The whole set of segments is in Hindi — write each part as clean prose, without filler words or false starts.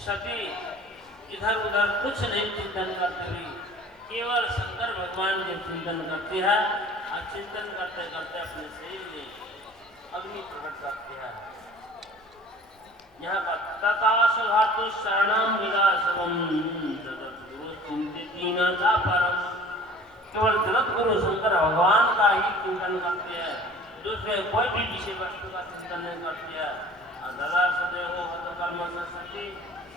सती इधर उधर कुछ नहीं चिंतन करती हुई केवल शंकर भगवान के चिंतन करती है और चिंतन करते करते अपने शरीर में अग्नि प्रकट करती है। यहाँ पर तथा सभातु शरणम विलासवम चिंतितीना परम, केवल जगत गुरु शंकर भगवान का ही चिंतन करती है, दूसरे कोई भी विषय वस्तु का चिंतन नहीं करती है। ददा सदैव कर्म सती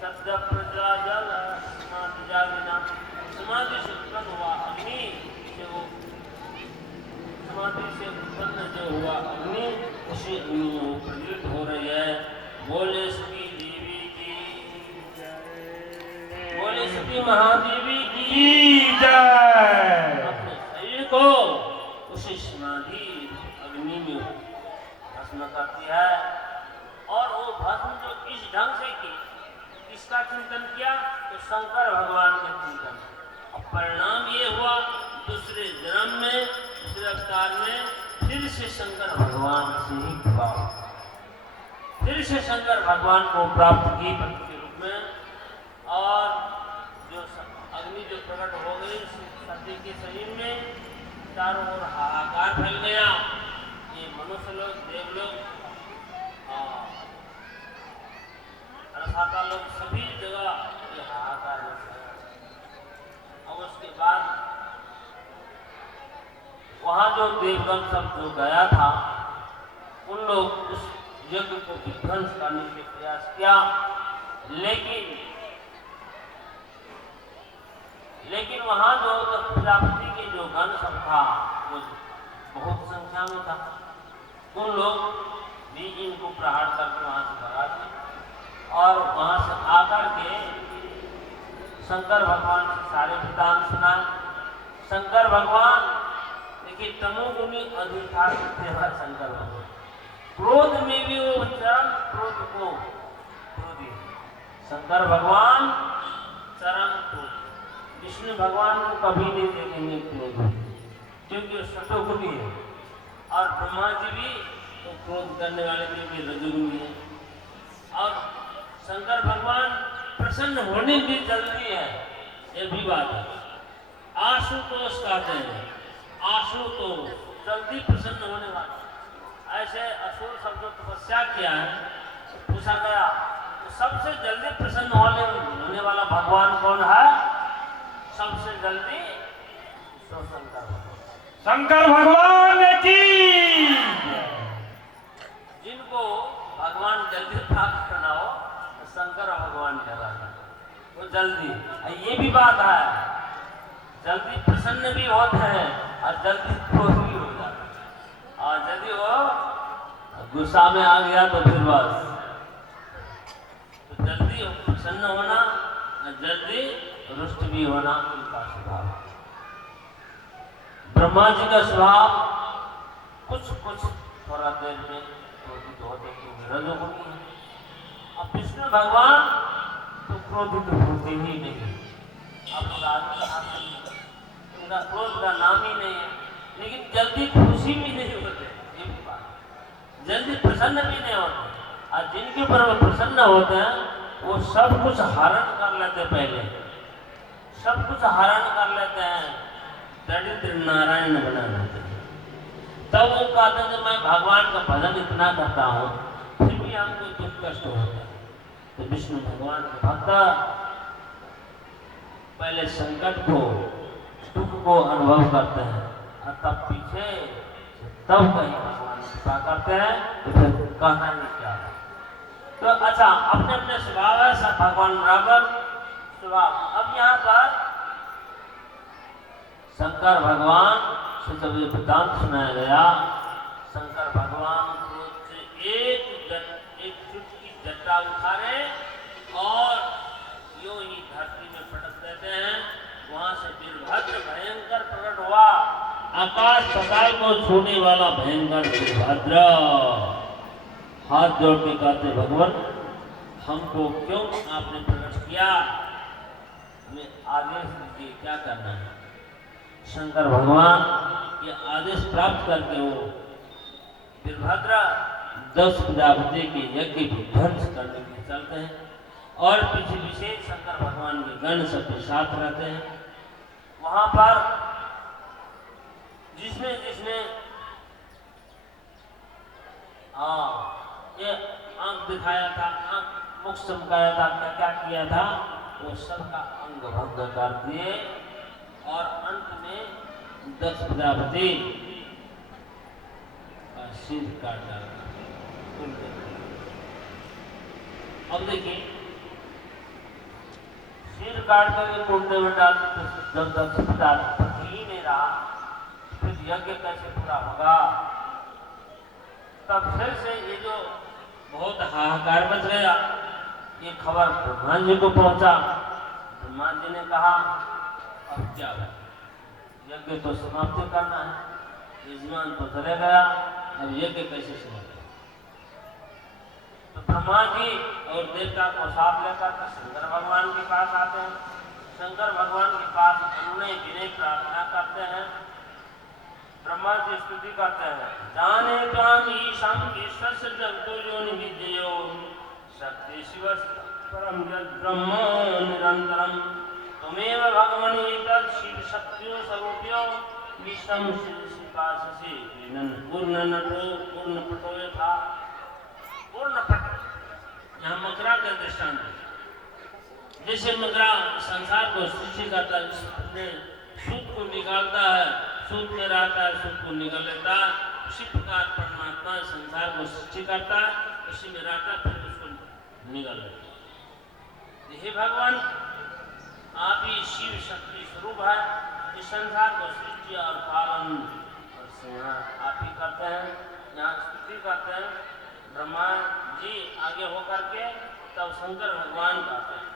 शब्द प्रजा जल समाधि जागिना, समाधि से उत्पन्न हुआ अग्नि से वो समाधि से उत्पन्न जो हुआ अग्नि उसी अग्नि में वो प्रज्वलित हो रही है। बोले सती देवी की जय, बोले सती महादेवी की जय। अपने शरीर को उसी समाधि अग्नि में भस्म करती है और वो भस्म जो इस ढंग से की, इसका चिंतन किया तो शंकर भगवान के चिंतन, अब परिणाम ये हुआ दूसरे जन्म में दूसरे अवतार में फिर से शंकर भगवान से ही प्राप्त, फिर से शंकर भगवान को प्राप्त की पति के रूप में। और जो अग्नि जो प्रकट हो गई सती के शरीर में, चारों ओर हाहाकार फैल गया। ये मनुष्य लोग, देवलोग, लोग सभी जगह ये हाहाकार मचा। अब उसके बाद वहां जो देवगण सब जो गया था, उन लोग उस यज्ञ को विध्वंस करने के प्रयास किया, लेकिन वहां जो प्रजापति के जो गण सब था वो बहुत संख्या में था। उन लोग भी इनको प्रहार करके वहां से भगा दिए और वहां से आकर के शंकर भगवान से सारे वृतांत सुना। शंकर भगवान देखिए तमोगुणी अधिकार थे शंकर भगवान, क्रोध में भी वो चरम क्रोध को क्रोधी, शंकर भगवान चरम क्रोध, विष्णु भगवान को कभी नहीं देखेंगे क्रोध, क्योंकि वो सतोगुणी है। और ब्रह्मा जी भी तो क्रोध करने वाले भी रजोगुणी है। और शंकर भगवान प्रसन्न होने की जल्दी है, ये भी बात है। आशुतोष कहते हैं, आशुतोष जल्दी प्रसन्न होने वाला। ऐसे असुर सब जो तपस्या किया है, पूछा गया तो सबसे जल्दी प्रसन्न होने वाला भगवान कौन है? सबसे जल्दी तो शंकर भगवान की। जिनको भगवान जल्दी प्राप्त करना हो तो शंकर भगवान कहलाता है, वो जल्दी। ये भी बात है, जल्दी प्रसन्न भी होते हैं और जल्दी क्रोध भी हो जाता है। और यदि वो गुस्सा में आ गया तो फिर बस, तो जल्दी प्रसन्न होना और जल्दी रुष्ट भी होना उनका स्वभाव। ब्रह्मा जी का स्वभाव कुछ थोड़ा देर में क्रोधित होते क्योंकि रजोगुणी है। अब विष्णु भगवान तो क्रोधित होते ही नहीं, उनका क्रोध का नाम ही नहीं है, लेकिन जल्दी खुशी भी नहीं होते, ये भी बात, जल्दी प्रसन्न भी नहीं होते। और जिनके ऊपर वो प्रसन्न होते हैं वो सब कुछ हरण कर लेते, पहले सब कुछ हरण कर लेते हैं, दरिद्र नारायण बना देते हैं। तब वो कहते हैं कि मैं भगवान का भजन इतना करता हूँ फिर भी हमको दुख कष्ट होता है। तो विष्णु भगवान के भक्त पहले संकट को, दुख को अनुभव करते हैं और तब पीछे तब कहीं भगवान कृपा करते हैं, तो फिर कहना नहीं क्या। तो अच्छा, अपने अपने स्वभाव है, सब भगवान बराबर स्वभाव। अब यहाँ पर शंकर भगवान से जब ये वृतांत सुनाया गया, शंकर भगवान क्रोध से एक चुटकी जट्टा उठाए और यूं ही धरती में पटक देते हैं। वहां से वीरभद्र भयंकर प्रकट हुआ, आकाश पाताल को छूने वाला भयंकर वीरभद्र हाथ जोड़ के कहते, भगवान हमको क्यों आपने प्रकट किया, हमें आदेश दीजिए क्या करना है। शंकर भगवान ये आदेश प्राप्त करके वो वीरभद्र 10 प्रजापति के यज्ञ को ध्वंस करने के लिए चलते हैं। और पीछे पीछे शंकर भगवान के गण सबके साथ रहते हैं। वहां पर जिसने जिसने ये अंग दिखाया था, अंग मुख चमकाया था, क्या क्या किया था, वो सबका अंग भंग कर दिए और अंत में दक्ष प्रजापति का सिर काट डाला। अब देखिए, सिर काट कर कुंडे में डाल, जब दक्ष प्रजापति ही नहीं रहा फिर यज्ञ कैसे पूरा होगा? तब फिर से ये जो बहुत हाहाकार मच गया, ये खबर ब्रह्मा जी को पहुंचा। ब्रह्मा जी ने कहा अब क्या है, यज्ञ तो समाप्त करना है, यजमान तो चले गया, अब यज्ञ कैसे समाप्त? तो ब्रह्मा जी और देवता को साथ लेकर शंकर भगवान के पास आते हैं। शंकर भगवान के पास अनुनय विनय प्रार्थना करते हैं। ब्रह्मा जी स्तुति करते हैं, जाने त्वाम ईशान ईश्वर जगतो योनि विद्यो शक्ति शिव परम यद ब्रह्म निरंतरम तुमेव भगवान एतत् शिव शक्तियो स्वरूप्यो विष्णु शिवासि पूर्ण नटो पूर्ण पटो यथा पूर्ण पट। यहाँ मकरा का दृष्टांत है। जैसे मकरा संसार को सृष्टि करता है, सूत को निकालता है, सूत में रहता है, सूत को निकाल लेता है, उसी प्रकार परमात्मा संसार को सृष्टि करता है, उसी में रहता है, फिर उसको निकाल लेता है। हे भगवान, आप ही शिव शक्ति स्वरूप है, इस संसार को सृष्टि और पालन और संहार आप ही करते हैं। यहाँ स्तुति करते हैं ब्रह्मा जी आगे होकर के, तब शंकर भगवान कहते हैं,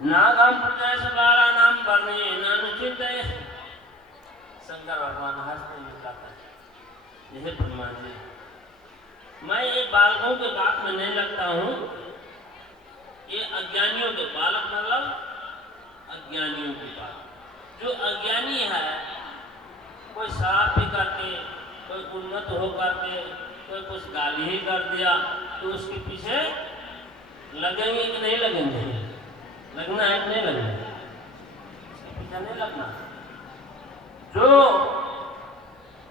नागम प्रदेश बाला नाम वर्णे नानुचित। शंकर भगवान हंसते हुए कहते हैं, यह ब्रह्मा जी, मैं ये बालकों के बात में नहीं लगता हूँ, ये अज्ञानियों के बालक मतलब अज्ञानियों की बात। जो अज्ञानी है, कोई शराब पी करके, कोई उन्नत हो करके, कोई कुछ गाली ही कर दिया, तो उसके पीछे लगेंगे कि नहीं लगेंगे? लगना है कि नहीं लगना? उसके पीछे नहीं लगना। जो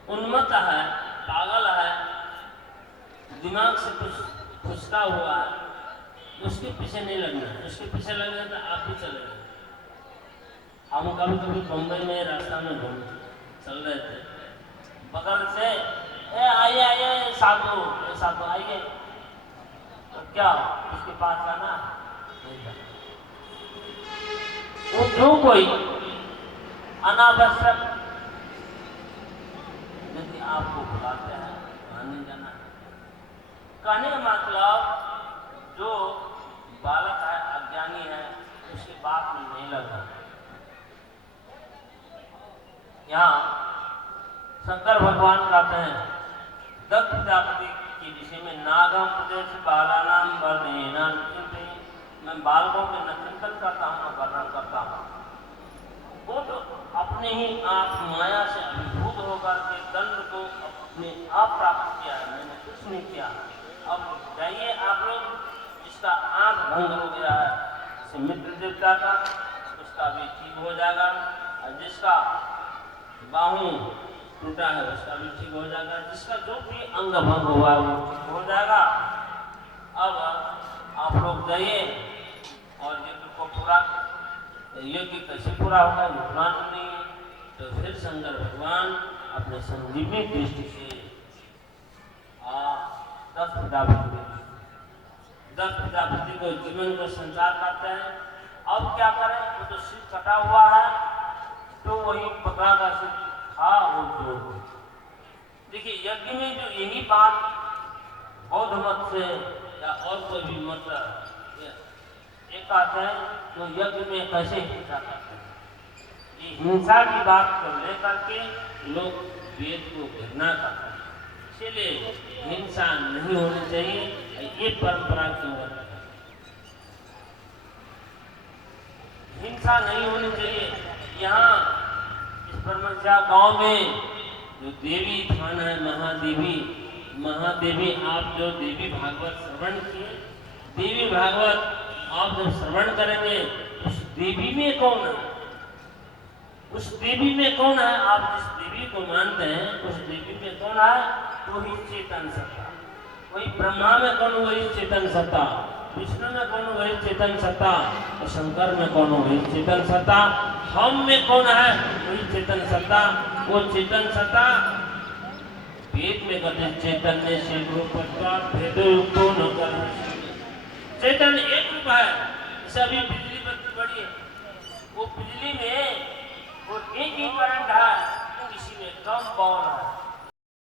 उन्मत्त है, पागल है, दिमाग से कुछ खुशका हुआ है, उसके पीछे नहीं लगना है। उसके पीछे लगना तो आप ही चले गए। हम कभी कभी बम्बई में रास्ता में चल रहे थे, बगल से आइए आइए साधु आइए, तो क्या उसके पास जाना नहीं जाना। वो जो कोई अनावश्यक यदि आपको बुलाते हैं वहां नहीं जाना। कहने का मतलब जो बालक है, अज्ञानी है, उसकी बात में नहीं लगना। यहाँ शंकर भगवान कहते हैं दक्ष प्रजापति के विषय में, नागम प्रदेश बाला नाम वर्णेना, मैं बालकों के न चिंतन करता हूँ, न वर्णन करता हूँ। वो तो अपने ही आप माया से अभिभूत होकर के दंड को अपने आप प्राप्त किया है, मैंने कुछ नहीं किया। अब जाइए आप लोग, जिसका आंख भंग हो गया है, जैसे मित्र देवता का, उसका भी ठीक हो जाएगा, और जिसका बाहू टूटा है उसका भी ठीक हो जाएगा, जिसका जो भी अंग भंग हुआ है वो ठीक हो जाएगा। अब आप लोग जाइए और यज्ञ को पूरा, यज्ञ कैसे पूरा होगा मालूम नहीं है। तो फिर शंकर भगवान अपने संजीवनी दृष्टि से दक्ष प्रजापति को जीवन को संचार करते हैं। अब क्या करें, वो तो सिर कटा हुआ है, तो वही बकरा का सिर था वो जोड़। देखिए, यज्ञ में जो यही बात बौद्ध मत से या और कोई भी मत एक आते हैं, तो यज्ञ में कैसे हिंसा करते हैं, ये हिंसा की बात को लेकर के लोग वेद को घृणा करते हैं। इसलिए हिंसा नहीं होनी चाहिए, ये परंपरा क्यों है? हिंसा नहीं होनी चाहिए। यहाँ इस ब्रह्मचा गांव में जो देवी थान है, महादेवी, आप जो देवी भागवत श्रवण किए, देवी देवी भागवत आप जब श्रवण करेंगे, उस देवी में कौन है, उस देवी में कौन है, आप जिस देवी को मानते हैं उस देवी में कौन है, वही चेतन सत्ता। वही ब्रह्मा में कौन, वही चेतन सत्ता। विष्णु में कौन, वही चेतन सत्ता। और शंकर में कौन, वही चेतन सत्ता। हम में कौन है, वही चेतन सत्ता। वो चेतन सत्ता वेद में कहते चैतन्य से भेदो न कर। चैतन्य एक रूप है। जैसे अभी बिजली बत्ती बड़ी है, वो बिजली में वो एक ही करंट है, किसी में कम पावर है,